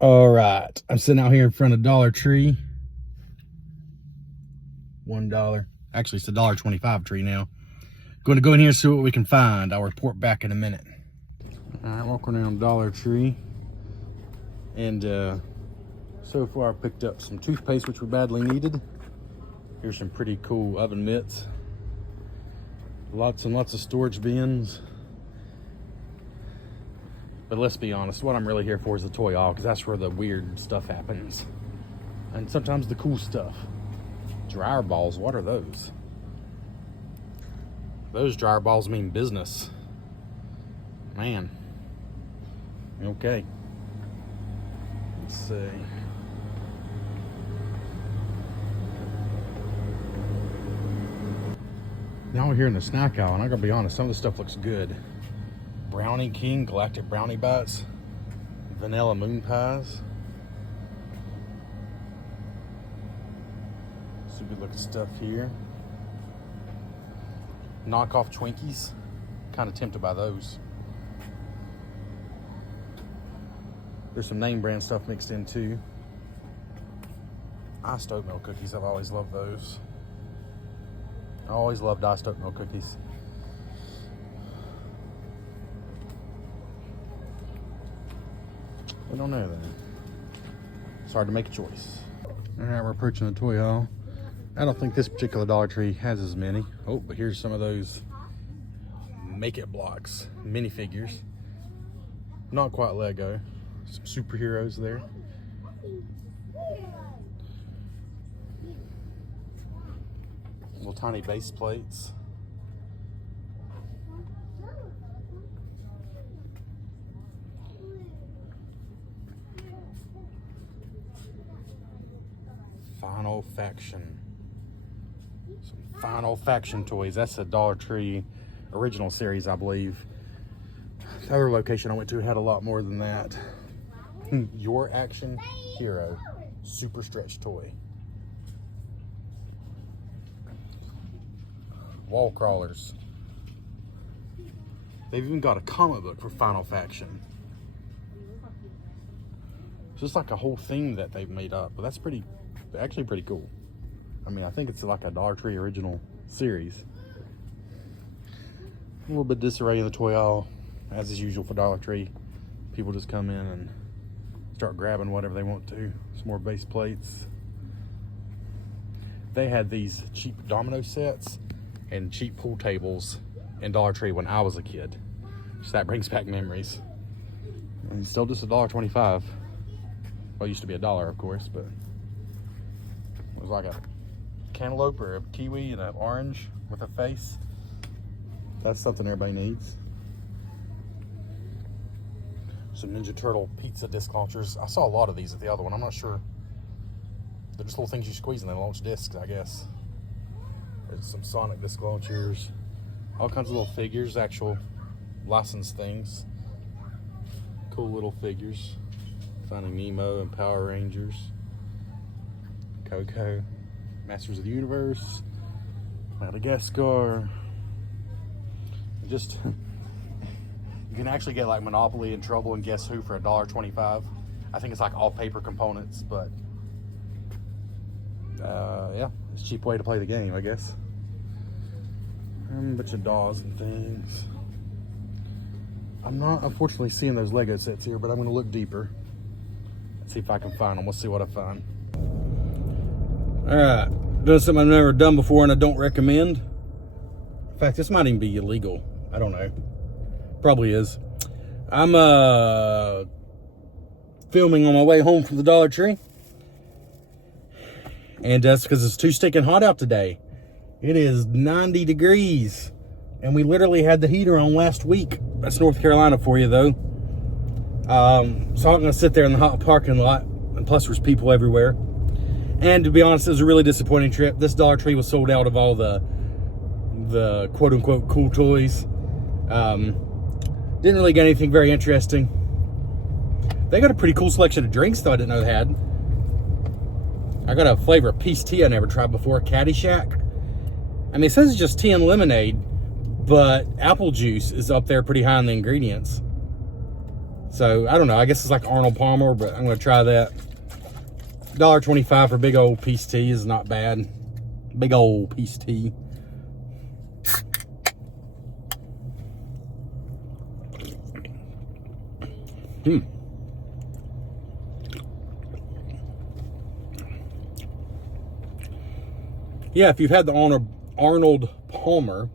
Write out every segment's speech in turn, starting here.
All right, I'm sitting out here in front of Dollar Tree. $1. Actually, it's a $1.25 tree now. Going to go in here and see what we can find. I'll report back in a minute. All right, walking around Dollar Tree. And so far I picked up some toothpaste, which we badly needed. Here's some pretty cool oven mitts. Lots and lots of storage bins. But let's be honest, what I'm really here for is the toy aisle, because that's where the weird stuff happens. And sometimes the cool stuff. Dryer balls, what are those? Those dryer balls mean business. Man. Okay. Let's see. Now we're here in the snack aisle, and I gotta be honest, some of the stuff looks good. Brownie King, Galactic Brownie Bites, Vanilla Moon Pies. Some good looking stuff here. Knockoff Twinkies, kind of tempted by those. There's some name brand stuff mixed in too. Iced oatmeal cookies, I've always loved those. I always loved iced oatmeal cookies. We don't know then. It's hard to make a choice. All right, we're approaching the toy aisle. I don't think this particular Dollar Tree has as many. Oh, but here's some of those Make-It blocks, minifigures. Not quite Lego. Some superheroes there. Little tiny base plates. Final Faction. Some Final Faction toys. That's a Dollar Tree original series, I believe. The other location I went to had a lot more than that. Your Action Hero Super Stretch toy. Wall crawlers. They've even got a comic book for Final Faction. It's just like a whole theme that they've made up, but that's actually pretty cool. I mean, I think it's like a Dollar Tree original series. A little bit disarray in the toy aisle, as is usual for Dollar Tree. People just come in and start grabbing whatever they want to. Some more base plates. They had these cheap domino sets and cheap pool tables in Dollar Tree when I was a kid. So that brings back memories. And still just $1.25. Well, it used to be $1, of course, but it was like a cantaloupe or a kiwi and an orange with a face. That's something everybody needs. Some Ninja Turtle pizza disc launchers. I saw a lot of these at the other one. I'm not sure. They're just little things you squeeze and they launch discs, I guess. There's some Sonic disc launchers. All kinds of little figures, actual licensed things. Cool little figures. Finding Nemo and Power Rangers. Coco. Masters of the Universe. Madagascar. Just... You can actually get like Monopoly and Trouble and Guess Who for $1.25. I think it's like all paper components, but yeah, it's a cheap way to play the game, I guess. A bunch of dolls and things. I'm not unfortunately seeing those Lego sets here, but I'm gonna look deeper. Let's see if I can find them. We'll see what I find. All right, doing something I've never done before and I don't recommend. In fact, this might even be illegal. I don't know. Probably is. I'm filming on my way home from the Dollar Tree. And that's because it's too stinking hot out today. It is 90 degrees. And we literally had the heater on last week. That's North Carolina for you, though. So I'm going to sit there in the hot parking lot. And plus there's people everywhere. And to be honest, it was a really disappointing trip. This Dollar Tree was sold out of all the quote-unquote cool toys. Didn't really get anything very interesting. They got a pretty cool selection of drinks, though, I didn't know they had. I got a flavor of peach tea I never tried before, Caddyshack. I mean, it says it's just tea and lemonade, but apple juice is up there pretty high in the ingredients. So, I don't know. I guess it's like Arnold Palmer, but I'm going to try that. $1.25 for big old piece tea is not bad. Big old piece tea. Yeah, if you've had the Arnold Palmer,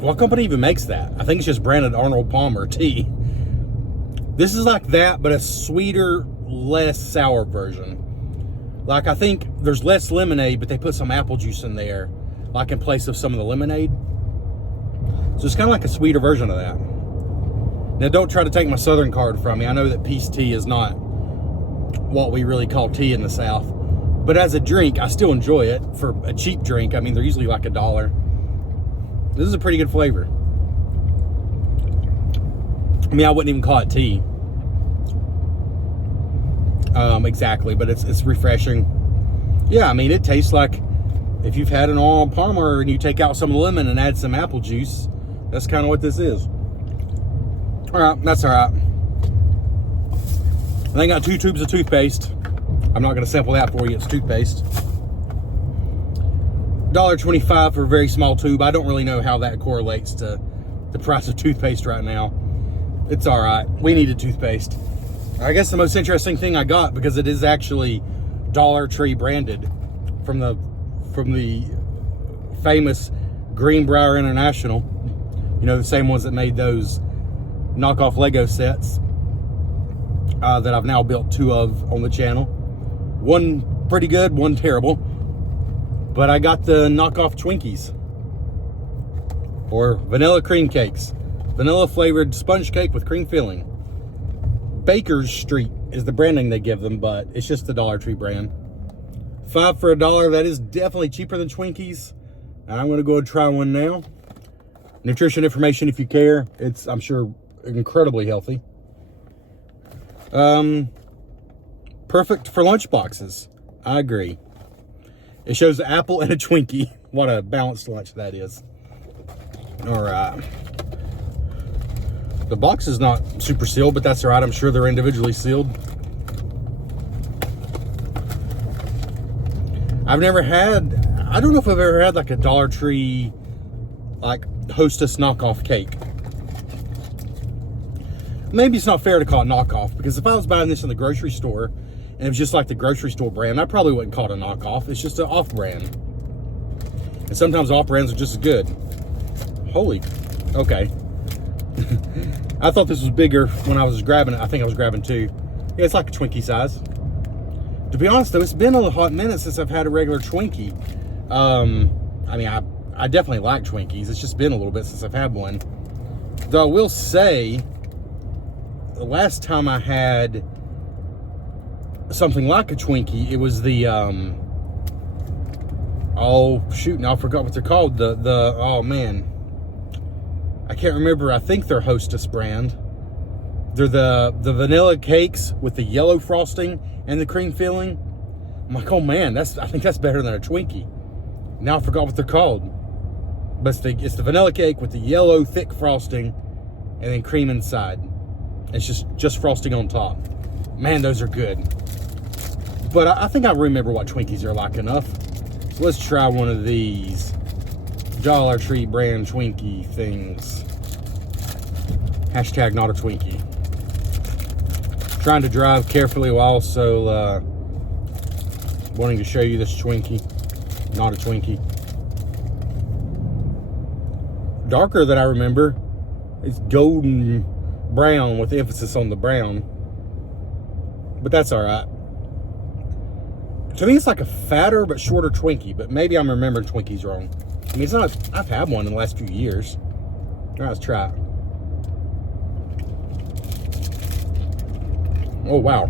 what company even makes that? I think it's just branded Arnold Palmer tea. This is like that, but a sweeter, less sour version. Like, I think there's less lemonade, but they put some apple juice in there, like in place of some of the lemonade. So it's kind of like a sweeter version of that. Now, don't try to take my Southern card from me. I know that peace tea is not what we really call tea in the South. But as a drink, I still enjoy it. For a cheap drink, I mean, they're usually like $1. This is a pretty good flavor. I mean, I wouldn't even call it tea. Exactly, but it's refreshing. Yeah, I mean, it tastes like if you've had an Arnold Palmer and you take out some lemon and add some apple juice, that's kind of what this is. All right, that's all right. And they got 2 tubes of toothpaste. I'm not going to sample that for you. It's toothpaste. $1.25 for a very small tube. I don't really know how that correlates to the price of toothpaste right now. It's all right. We needed toothpaste. I guess the most interesting thing I got, because it is actually Dollar Tree branded from the famous Greenbrier International. You know, the same ones that made those knockoff Lego sets that I've now built 2 of on the channel. One pretty good, one terrible. But I got the knockoff Twinkies, or vanilla cream cakes. Vanilla flavored sponge cake with cream filling. Baker's Street is the branding they give them, but it's just the Dollar Tree brand. 5 for $1. That is definitely cheaper than Twinkies. And I'm going to go and try one now. Nutrition information if you care. It's, I'm sure, incredibly healthy. Perfect for lunch boxes. I agree. It shows an apple and a Twinkie. What a balanced lunch that is. All right. The box is not super sealed, but that's all right. I'm sure they're individually sealed. I've never had, I don't know if I've ever had like a Dollar Tree, like Hostess knockoff cake. Maybe it's not fair to call it knockoff, because if I was buying this in the grocery store and it was just like the grocery store brand, I probably wouldn't call it a knockoff. It's just an off brand. And sometimes off brands are just as good. Holy, okay. I thought this was bigger when I was grabbing it. I think I was grabbing 2. Yeah, it's like a Twinkie size. To be honest though, it's been a hot minute since I've had a regular Twinkie. I mean, I definitely like Twinkies. It's just been a little bit since I've had one. Though I will say, the last time I had something like a Twinkie, it was the, oh shoot, now I forgot what they're called. Oh man. I can't remember. I think they're Hostess brand. They're the vanilla cakes with the yellow frosting and the cream filling. I'm like, oh man, I think that's better than a Twinkie. Now I forgot what they're called. But it's the vanilla cake with the yellow thick frosting and then cream inside. It's just frosting on top. Man, those are good. But I think I remember what Twinkies are like enough. So let's try one of these Dollar Tree brand Twinkie things. Hashtag not a Twinkie. Trying to drive carefully while also wanting to show you this Twinkie. Not a Twinkie. Darker than I remember. It's golden brown with emphasis on the brown. But that's alright. To me, it's like a fatter but shorter Twinkie. But maybe I'm remembering Twinkies wrong. I mean, it's not. I've had one in the last few years. All right, let's try it. Oh, wow.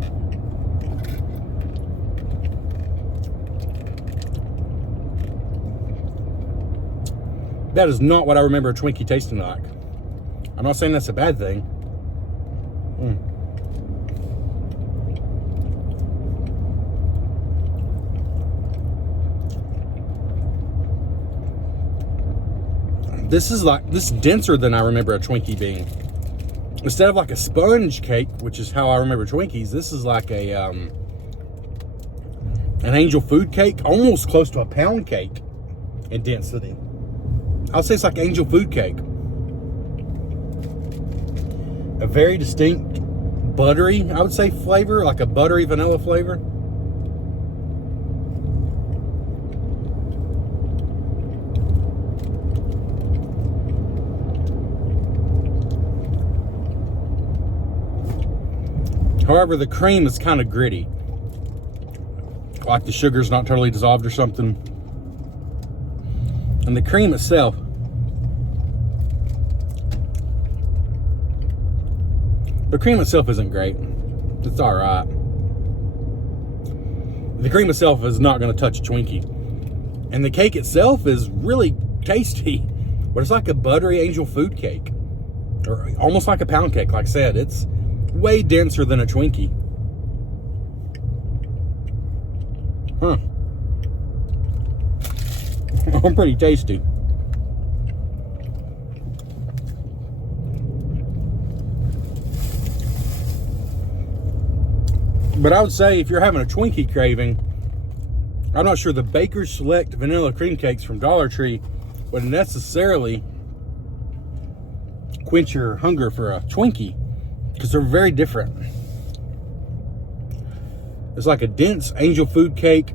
That is not what I remember a Twinkie tasting like. I'm not saying that's a bad thing. This is denser than I remember a Twinkie being. Instead of like a sponge cake, which is how I remember Twinkies, this is like a an angel food cake, almost close to a pound cake in density. I'll say it's like angel food cake. A very distinct buttery, I would say, flavor, like a buttery vanilla flavor. However, the cream is kind of gritty. Like the sugar's not totally dissolved or something. And the cream itself, isn't great. It's all right. The cream itself is not going to touch a Twinkie. And the cake itself is really tasty. But it's like a buttery angel food cake. Or almost like a pound cake, like I said. It's way denser than a Twinkie. Huh. Pretty tasty. But I would say if you're having a Twinkie craving, I'm not sure the Baker's Select vanilla cream cakes from Dollar Tree would necessarily quench your hunger for a Twinkie, because they're very different. It's like a dense angel food cake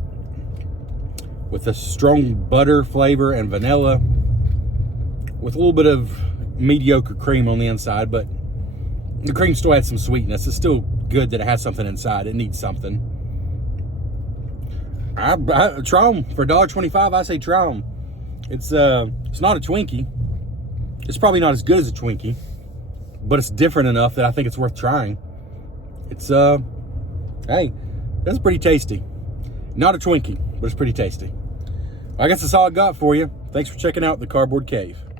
with a strong butter flavor and vanilla with a little bit of mediocre cream on the inside, but the cream still adds some sweetness. It's still good that it has something inside. It needs something. I try them for $1.25. I say try them. It's not a Twinkie. It's probably not as good as a Twinkie, but it's different enough that I think it's worth trying. It's hey, that's pretty tasty. Not a Twinkie, but it's pretty tasty. I guess that's all I got for you. Thanks for checking out the Cardboard Cave.